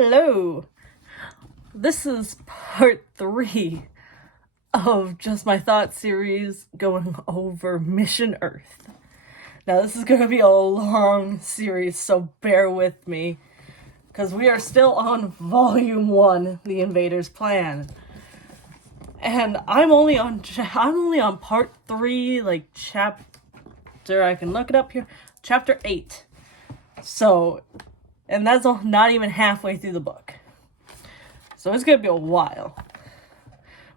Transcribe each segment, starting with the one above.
Hello! This is part 3 of Just My Thoughts series going over Mission Earth. Now, this is going to be a long series, so bear with me, because we are still on Volume 1, The Invader's Plan. And I'm only on part 3, like chapter, I can look it up here, chapter 8. So, and that's not even halfway through the book. So it's going to be a while.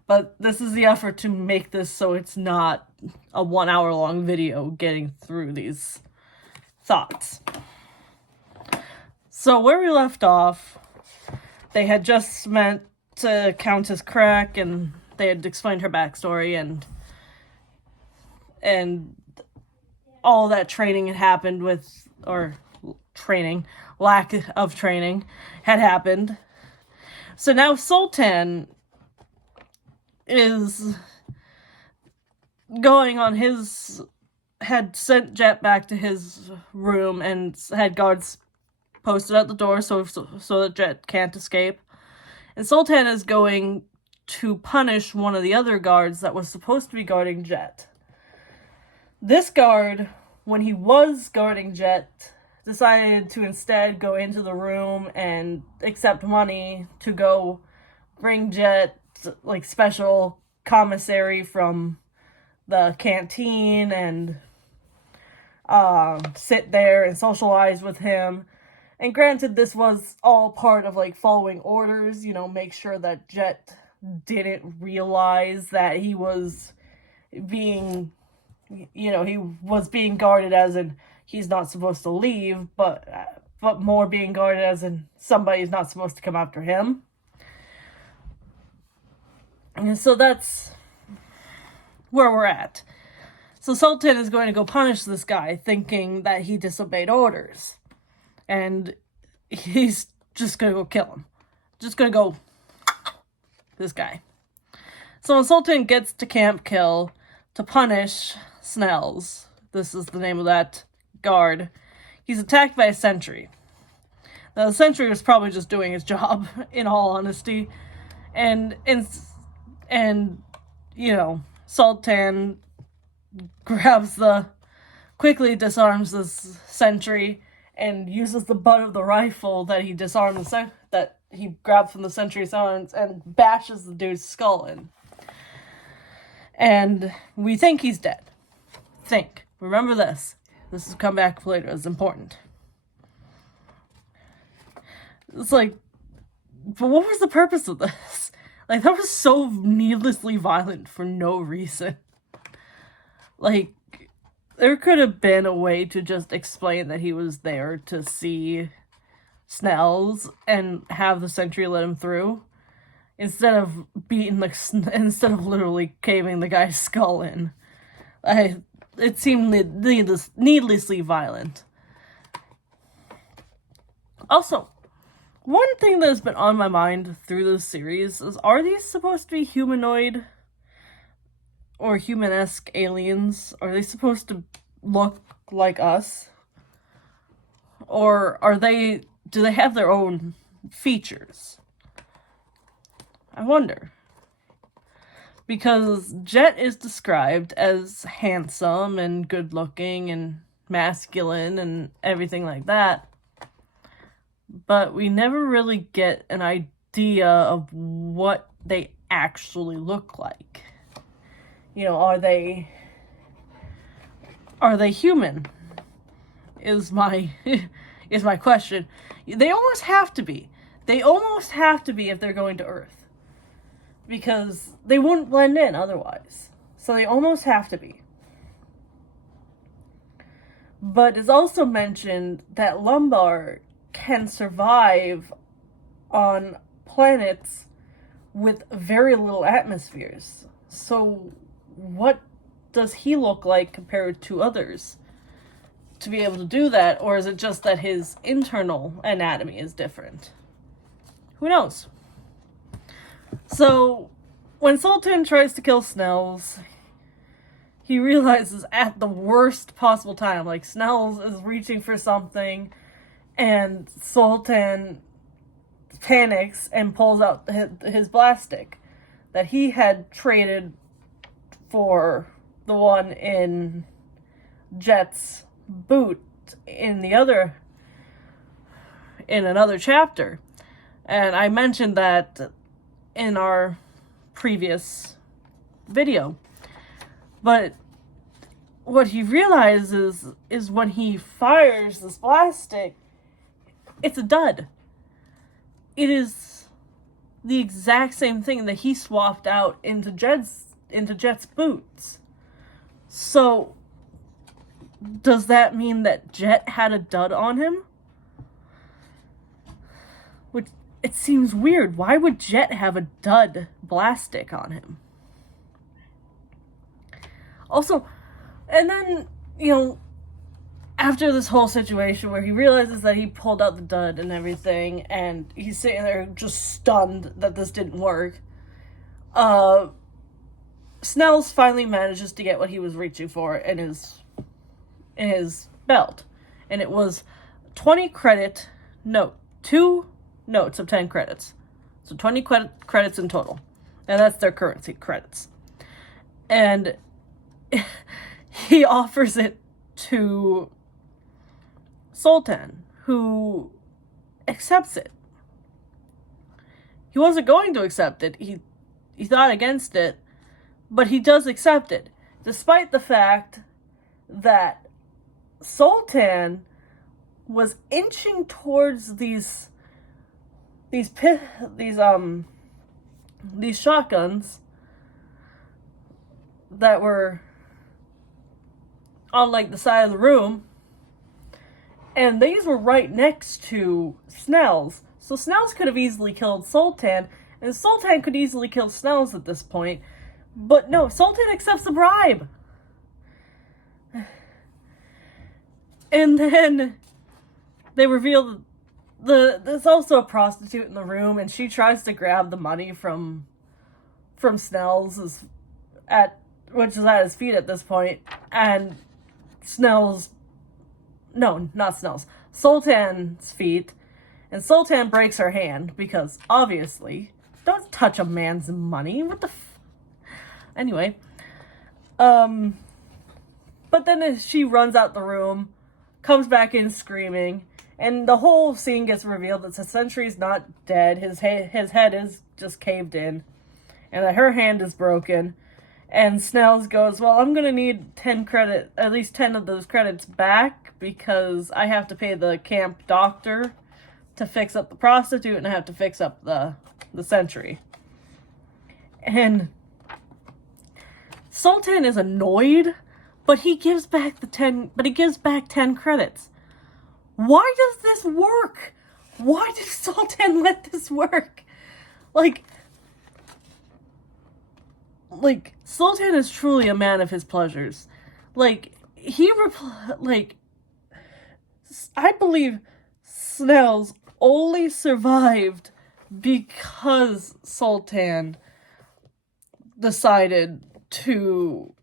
But this is the effort to make this so it's not a 1 hour long video getting through these thoughts. So where we left off, they had just met Countess Crack, and they had explained her backstory, and all that training had happened with, or lack of training had happened. So now Sultan is going on had sent Jet back to his room and had guards posted at the door so that Jet can't escape. And Sultan is going to punish one of the other guards that was supposed to be guarding Jet. This guard, when he was guarding Jet, decided to instead go into the room and accept money to go bring Jet, like, special commissary from the canteen and sit there and socialize with him. And granted, this was all part of, like, following orders, make sure that Jet didn't realize that he was being, he was being guarded as in he's not supposed to leave, but more being guarded as in somebody's not supposed to come after him. And so that's where we're at. So Sultan is going to go punish this guy, thinking that he disobeyed orders. And he's just going to go kill him. Just going to go, this guy. So when Sultan gets to Camp Kill to punish Snells, this is the name of that guard, he's attacked by a sentry. Now, the sentry was probably just doing his job, in all honesty. And Sultan quickly disarms this sentry and uses the butt of the rifle that he disarmed that he grabbed from the sentry's arms and bashes the dude's skull in. And we think he's dead. Remember this. This will come back later. It's important. It's like, but what was the purpose of this? Like, that was so needlessly violent for no reason. Like, there could have been a way to just explain that he was there to see Snells and have the sentry let him through, instead of literally caving the guy's skull in. It seemed needlessly violent. Also, one thing that has been on my mind through this series is, are these supposed to be humanoid or human-esque aliens? Are they supposed to look like us? Or do they have their own features? I wonder. Because Jet is described as handsome and good-looking and masculine and everything like that. But we never really get an idea of what they actually look like. Are they human? Is my question. They almost have to be. If they're going to Earth. Because they wouldn't blend in otherwise. So they almost have to be. But it's also mentioned that Lumbar can survive on planets with very little atmospheres. So what does he look like compared to others to be able to do that? Or is it just that his internal anatomy is different? Who knows? So when Sultan tries to kill Snells, he realizes at the worst possible time, like, Snells is reaching for something, and Sultan panics and pulls out his blast stick that he had traded for the one in Jet's boot in another chapter. And I mentioned that in our previous video. But what he realizes is when he fires this blast stick, it's a dud. It is the exact same thing that he swapped out into Jet's boots. So, does that mean that Jet had a dud on him? Which, it seems weird. Why would Jet have a dud blast stick on him? Also, and then, after this whole situation where he realizes that he pulled out the dud and everything, and he's sitting there just stunned that this didn't work, Snells finally manages to get what he was reaching for in his belt. And it was 20 credit note, 2 notes of 10 credits. So 20 credits in total. And that's their currency, credits. And he offers it to Sultan, who accepts it. He wasn't going to accept it. He thought against it, but he does accept it, despite the fact that Sultan was inching towards these shotguns that were on the side of the room, and these were right next to Snells. So Snells could have easily killed Sultan, and Sultan could easily kill Snells at this point. But no, Sultan accepts the bribe. And then they reveal there's also a prostitute in the room, and she tries to grab the money from Snells, which is at his feet at this point, and Sultan's feet, and Sultan breaks her hand, because obviously, don't touch a man's money, what the anyway, but then as she runs out the room, comes back in screaming, and the whole scene gets revealed that the sentry's not dead, his head is just caved in, and that her hand is broken. And Snells goes, well, I'm going to need at least 10 of those credits back, because I have to pay the camp doctor to fix up the prostitute, and I have to fix up the sentry. And Sultan is annoyed, but he gives back 10 credits. Why does this work? Why did Sultan let this work? Sultan is truly a man of his pleasures. I believe Snells only survived because Sultan decided to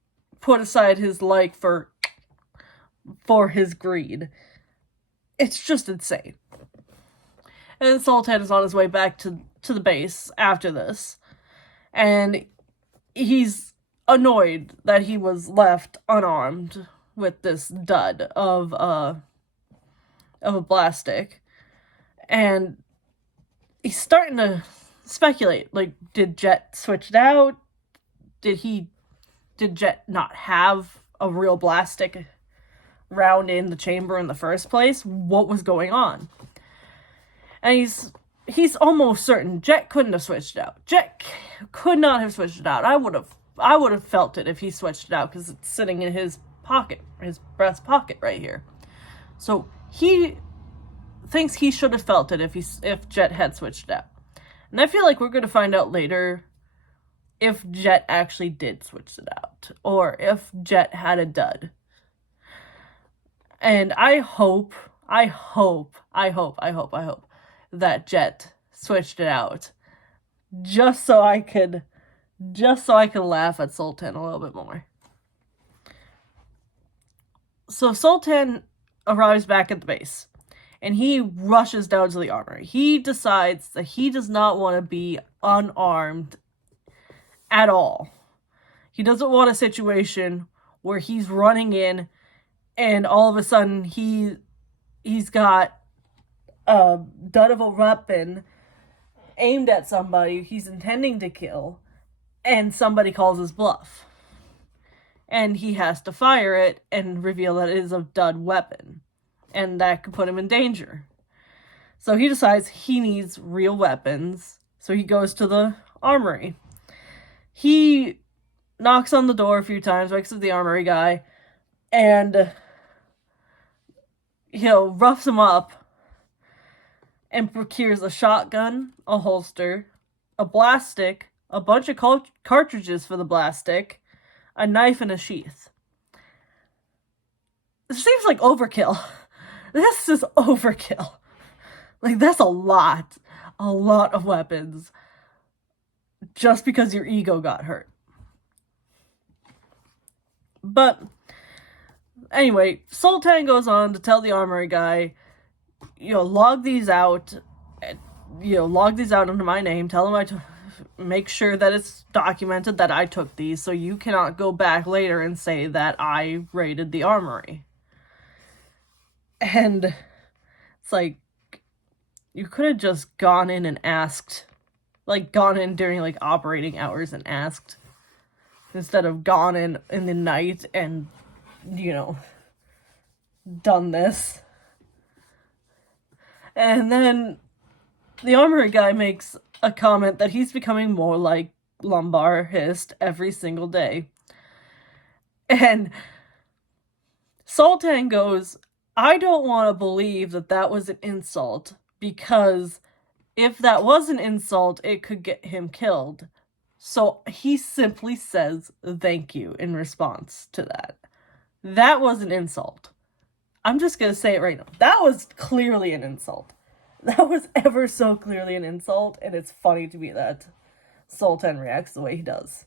put aside his like for his greed. It's just insane. And Sultan is on his way back to the base after this, and he's annoyed that he was left unarmed with this dud of a blast stick, and he's starting to speculate, did Jet switch it out? Did Jet not have a real blast stick round in the chamber in the first place? What was going on? And he's almost certain Jet couldn't have switched it out. Jet could not have switched it out. I would have felt it if he switched it out, because it's sitting in his pocket, his breast pocket right here. So he thinks he should have felt it if Jet had switched it out. And I feel like we're going to find out later if Jet actually did switch it out, or if Jet had a dud. And I hope that Jet switched it out, just so I could laugh at Sultan a little bit more. So Sultan arrives back at the base, and he rushes down to the armory. He decides that he does not want to be unarmed at all. He doesn't want a situation where he's running in and all of a sudden he's got a dud of a weapon aimed at somebody he's intending to kill, and somebody calls his bluff. And he has to fire it and reveal that it is a dud weapon. And that could put him in danger. So he decides he needs real weapons. So he goes to the armory. He knocks on the door a few times, wakes up the armory guy, and roughs him up and procures a shotgun, a holster, a blast stick, a bunch of cartridges for the blast stick, a knife, and a sheath. It seems like overkill. This is overkill. Like, that's a lot of weapons just because your ego got hurt. But anyway, Sultan goes on to tell the armory guy, log these out, log these out under my name, tell him make sure that it's documented that I took these, so you cannot go back later and say that I raided the armory. And it's like, you could have just gone in and asked, gone in during, operating hours and asked, instead of gone in the night and, done this. And then the armory guy makes a comment that he's becoming more like Lumbar Hist every single day. And Sultan goes, I don't want to believe that was an insult, because if that was an insult, it could get him killed. So he simply says thank you in response to that. That was an insult. I'm just going to say it right now. That was clearly an insult. That was ever so clearly an insult, and it's funny to me that Sultan reacts the way he does.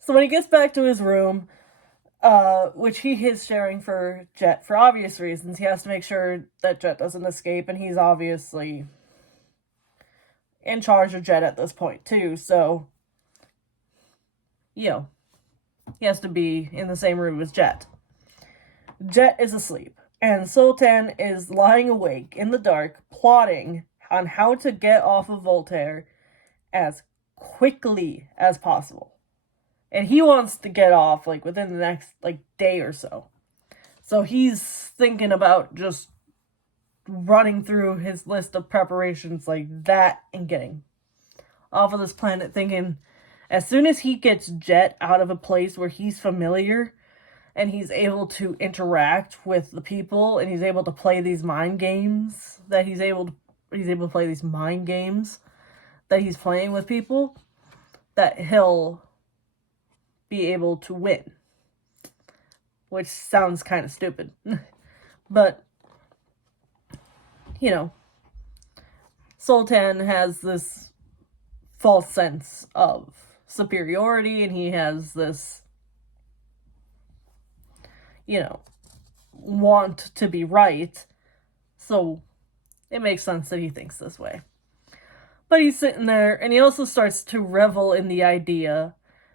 So when he gets back to his room, which he is sharing for Jet for obvious reasons, he has to make sure that Jet doesn't escape, and he's obviously in charge of Jet at this point too, so, he has to be in the same room as Jet. Jet is asleep, and Sultan is lying awake in the dark, plotting on how to get off of Voltaire as quickly as possible. And he wants to get off, within the next, day or so. So he's thinking about just running through his list of preparations like that and getting off of this planet, thinking as soon as he gets Jet out of a place where he's familiar and he's able to interact with the people and he's able to play these mind games that he's able to play these mind games that he's playing with people, that he'll be able to win. Which sounds kind of stupid. But, Sultan has this false sense of superiority, and he has this, want to be right. So it makes sense that he thinks this way. But he's sitting there, and he also starts to revel in the idea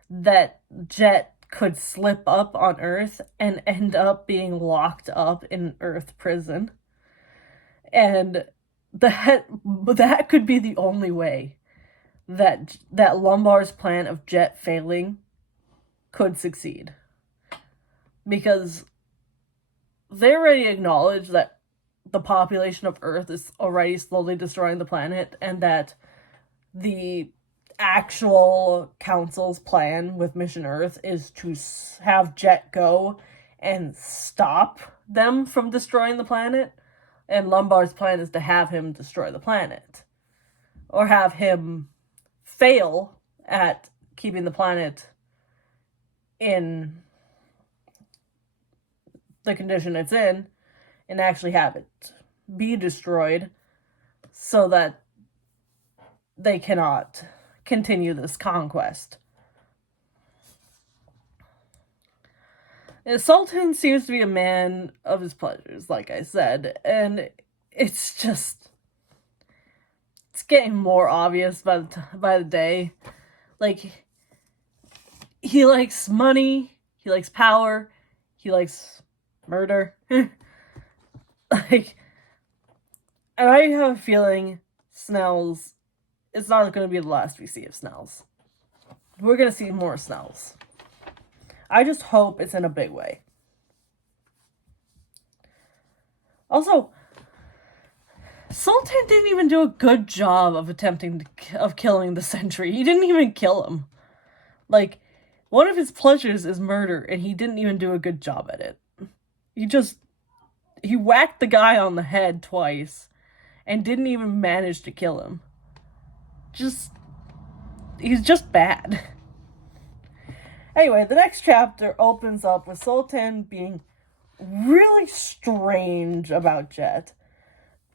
that Jet could slip up on Earth and end up being locked up in Earth prison. And that could be the only way that Lumbar's plan of Jet failing could succeed. Because they already acknowledge that the population of Earth is already slowly destroying the planet, and that the actual council's plan with Mission Earth is to have Jet go and stop them from destroying the planet, and Lumbar's plan is to have him destroy the planet, or have him fail at keeping the planet in the condition it's in, and actually have it be destroyed so that they cannot continue this conquest. Sultan seems to be a man of his pleasures, like I said, and it's just it's getting more obvious by the day. Like, he likes money, he likes power, he likes murder. Like, and I have a feeling Snell's, it's not going to be the last we see of Snell's. We're going to see more Snell's. I just hope it's in a big way. Also, Sultan didn't even do a good job of of killing the Sentry. He didn't even kill him. Like, one of his pleasures is murder, and he didn't even do a good job at it. He whacked the guy on the head twice, and didn't even manage to kill him. He's just bad. Anyway, the next chapter opens up with Sultan being really strange about Jet.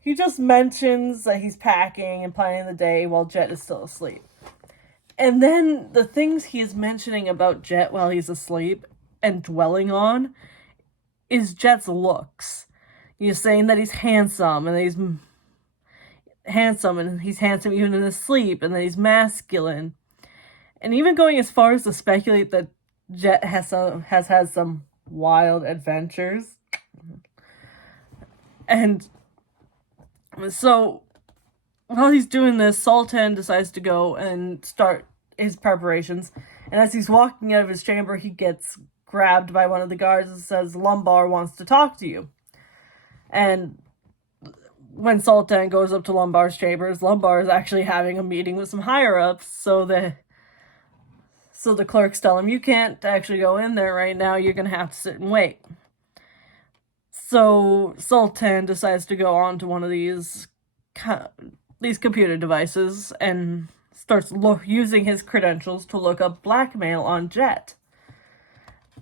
He just mentions that he's packing and planning the day while Jet is still asleep. And then the things he is mentioning about Jet while he's asleep and dwelling on is Jet's looks. He's saying that he's handsome, and that he's handsome even in his sleep, and that he's masculine. And even going as far as to speculate that Jet has had some wild adventures. And so, while he's doing this, Sultan decides to go and start his preparations. And as he's walking out of his chamber, he gets grabbed by one of the guards and says, "Lumbar wants to talk to you." And when Sultan goes up to Lumbar's chambers, Lumbar is actually having a meeting with some higher-ups, so the clerks tell him, "You can't actually go in there right now, you're going to have to sit and wait." So Sultan decides to go on to one of these computer devices and starts using his credentials to look up blackmail on Jet.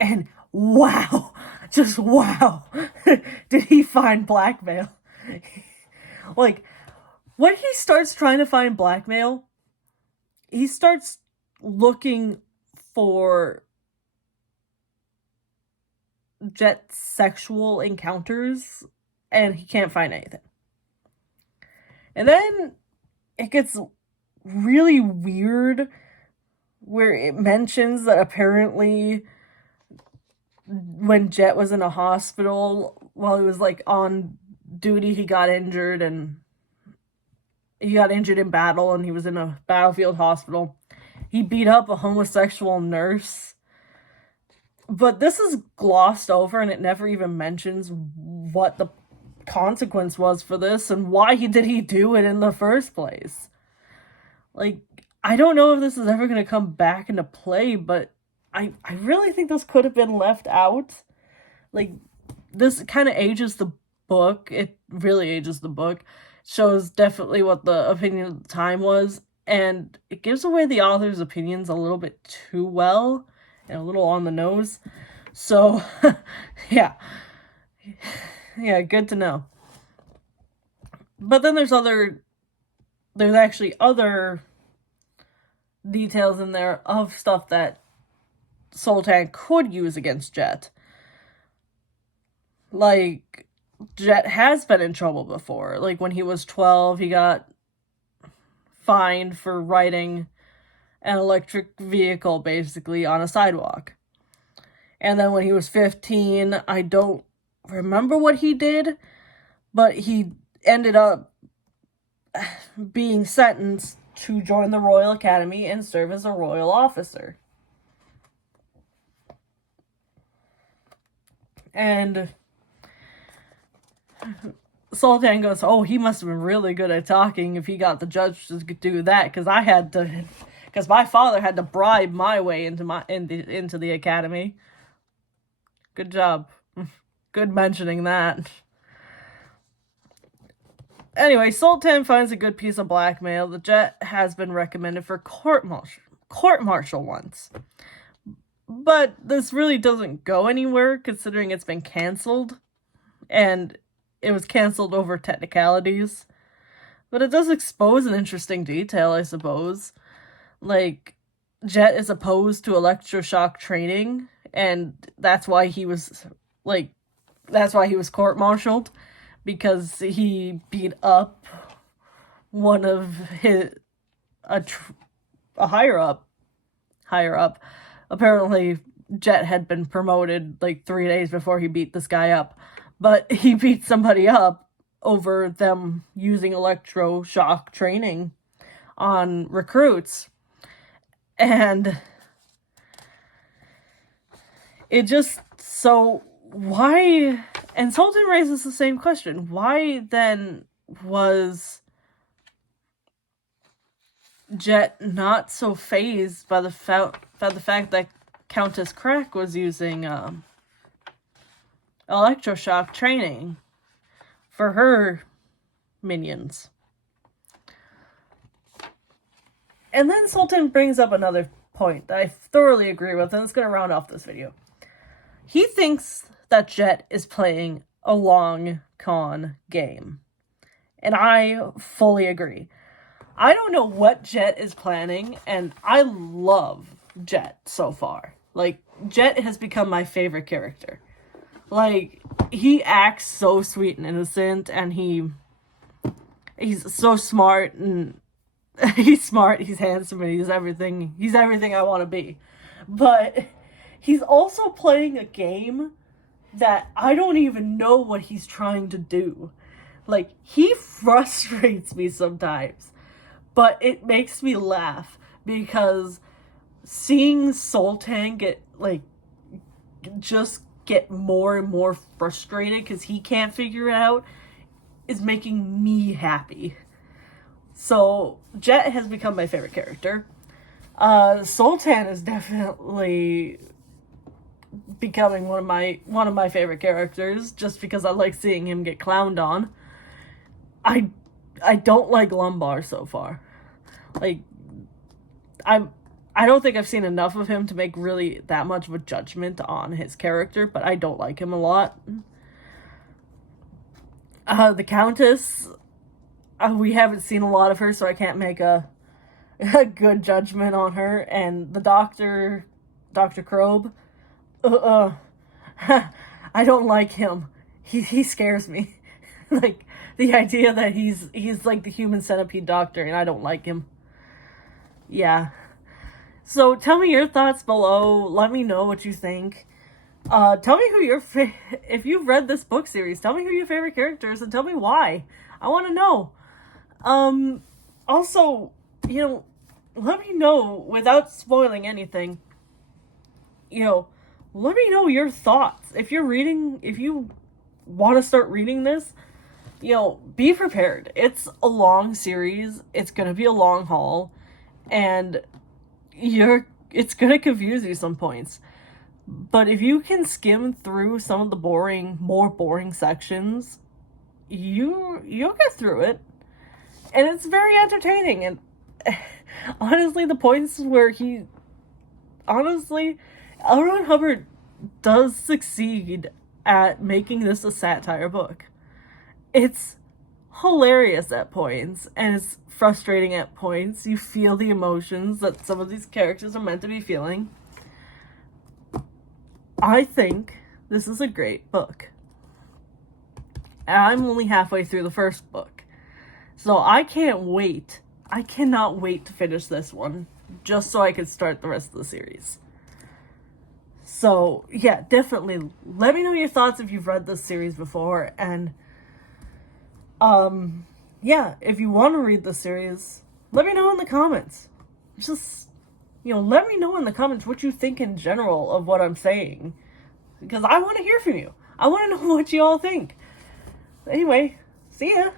And wow, just wow, did he find blackmail. Like, when he starts trying to find blackmail, he starts looking for Jet's sexual encounters, and he can't find anything. And then it gets really weird, where it mentions that apparently when Jet was in a hospital while he was like on duty, he got injured, and he got injured in battle, and he was in a battlefield hospital. He beat up a homosexual nurse. But this is glossed over, and it never even mentions what the consequence was for this and why did he do it in the first place. Like, I don't know if this is ever going to come back into play, but I really think this could have been left out. Like, this kind of ages the book. It really ages the book. Shows definitely what the opinion of the time was, and it gives away the author's opinions a little bit too well, and a little on the nose. So, yeah. Yeah, good to know. But then there's actually other details in there of stuff that Sultan could use against Jet. Like, Jet has been in trouble before. Like, when he was 12, he got fined for riding an electric vehicle, basically, on a sidewalk. And then when he was 15, I don't remember what he did, but he ended up being sentenced to join the Royal Academy and serve as a royal officer. And Sultan goes, "Oh, he must have been really good at talking if he got the judge to do that, because my father had to bribe my way into the academy." Good job. Good mentioning that. Anyway, Sultan finds a good piece of blackmail. The Jet has been recommended for court-martial once. But this really doesn't go anywhere, considering it's been cancelled. And it was cancelled over technicalities. But it does expose an interesting detail, I suppose. Like, Jet is opposed to electroshock training, and that's why he was court-martialed, because he beat up one of a higher up. Apparently, Jet had been promoted like 3 days before he beat this guy up, but he beat somebody up over them using electroshock training on recruits. And it just, so why, and Sultan raises the same question, why then was Jet not so fazed by the fact that Countess Crack was using electroshock training for her minions? And then Sultan brings up another point that I thoroughly agree with, and it's going to round off this video. He thinks that Jet is playing a long con game. And I fully agree. I don't know what Jet is planning, and I love Jet so far. Like, Jet has become my favorite character. Like, he acts so sweet and innocent, and he's so smart, and he's smart, he's handsome, and he's everything I want to be. But he's also playing a game that I don't even know what he's trying to do. Like, he frustrates me sometimes, but it makes me laugh, because seeing Sultan get more and more frustrated because he can't figure it out is making me happy. So Jet has become my favorite character. Sultan is definitely becoming one of my favorite characters, just because I like seeing him get clowned on. I don't like Lumbar so far. Like, I don't think I've seen enough of him to make really that much of a judgment on his character, but I don't like him a lot. The Countess, we haven't seen a lot of her, so I can't make a good judgment on her. And the Dr. Krobe, I don't like him. He scares me. Like, the idea that he's like the human centipede doctor, and I don't like him. Yeah. So tell me your thoughts below. Let me know what you think. Tell me who if you've read this book series, tell me who your favorite character is, and tell me why. I want to know. Also, let me know, without spoiling anything, let me know your thoughts. If you want to start reading this, be prepared. It's a long series. It's going to be a long haul, and it's going to confuse you some points. But if you can skim through some of the more boring sections, you'll get through it. And it's very entertaining. And honestly, the points where L. Ron Hubbard does succeed at making this a satire book. It's hilarious at points, and it's frustrating at points. You feel the emotions that some of these characters are meant to be feeling. I think this is a great book. And I'm only halfway through the first book. So I cannot wait to finish this one, just so I could start the rest of the series. So, yeah, definitely let me know your thoughts if you've read this series before, and yeah, if you want to read the series, let me know in the comments. Just, let me know in the comments what you think in general of what I'm saying, because I want to hear from you. I want to know what you all think. Anyway, see ya!